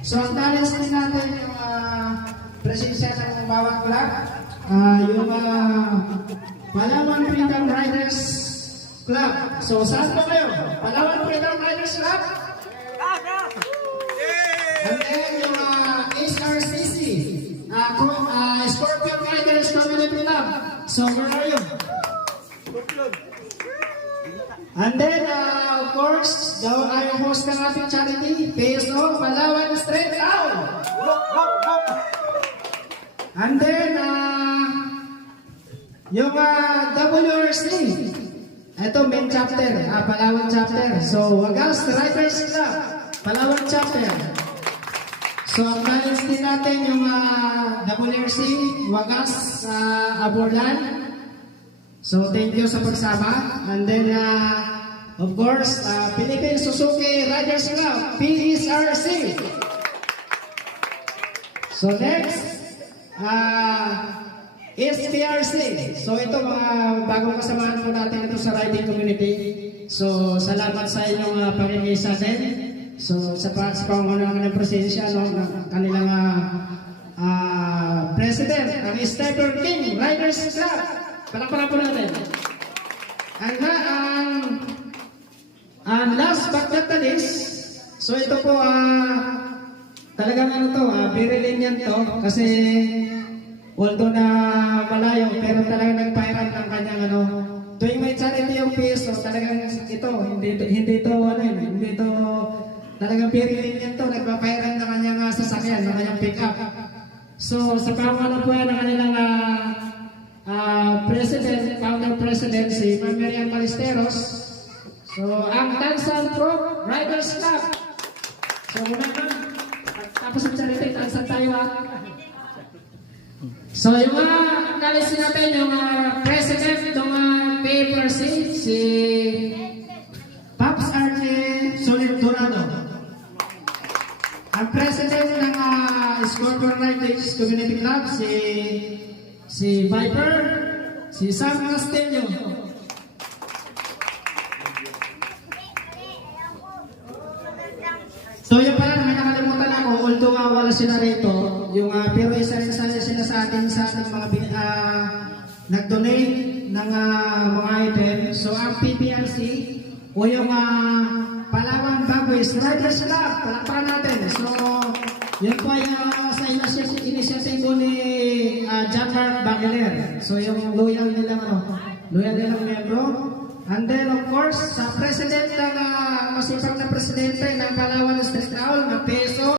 So, ang talents din natin yung presensya ng bawat club. Yung Palawan Freedom Riders Club. So, saan po kayo? Palawan Freedom Riders Club? And then yung HRCC, Scorpion Riders Community Club. So, where are you? And then, of course, yung host ng ating charity, PSO, Palawan Straight Out. And then, yung WRC, ito main chapter, Palawan chapter. So, Wagas Riders Club, Palawan chapter. So, ang talents din natin yung WRC, Wagas Aborlan. So, thank you sa pagsama. And then, of course, Philippine Suzuki Riders Club, PSRC. So, next, SPRC. So, ito mga bagong kasamahan po natin ito sa riding community. So, salamat sa inyong pangingay sa atin. So, sa pangunang ng presensya ng kanilang president, ang Stephen King Riders Club. Palakpakan po natin. And last but not the least, so ito po, talagang very lenient to, kasi although na malayo, pero talagang nagpahiram ng kanyang tuwing may charity yung piso, talagang ito, hindi ito, talagang very lenient to, nagpapahiram ng kanyang sasakyan, ng kanyang pick-up. So, sa pamana po yan ng kanilang founder president, si Ma'am Miriam Ballesteros. So, ang Tansan Pro Riders Club. So, tapos ang charity, Tansan tayo So, yung analysis natin, yung president ng PFRC, si Pops R.J. Solid Dorado. Ang president ng Scorpion Riders Community Club, si Viper, si Sam Castillo. So yung pala, may nakalimutan ako, although wala sila rito, pero isa rin sila sa ating mga nag-donate ng mga item. So ang PPRC, o yung Palawan Baguis Riders Club, palakpakan natin. So yun po ay sa initiative po ni John Mark Bageler. So yung loyal nilang membro. And then of course, sa president ng masipag na presidente ng Palawan Street Owl, na Peso.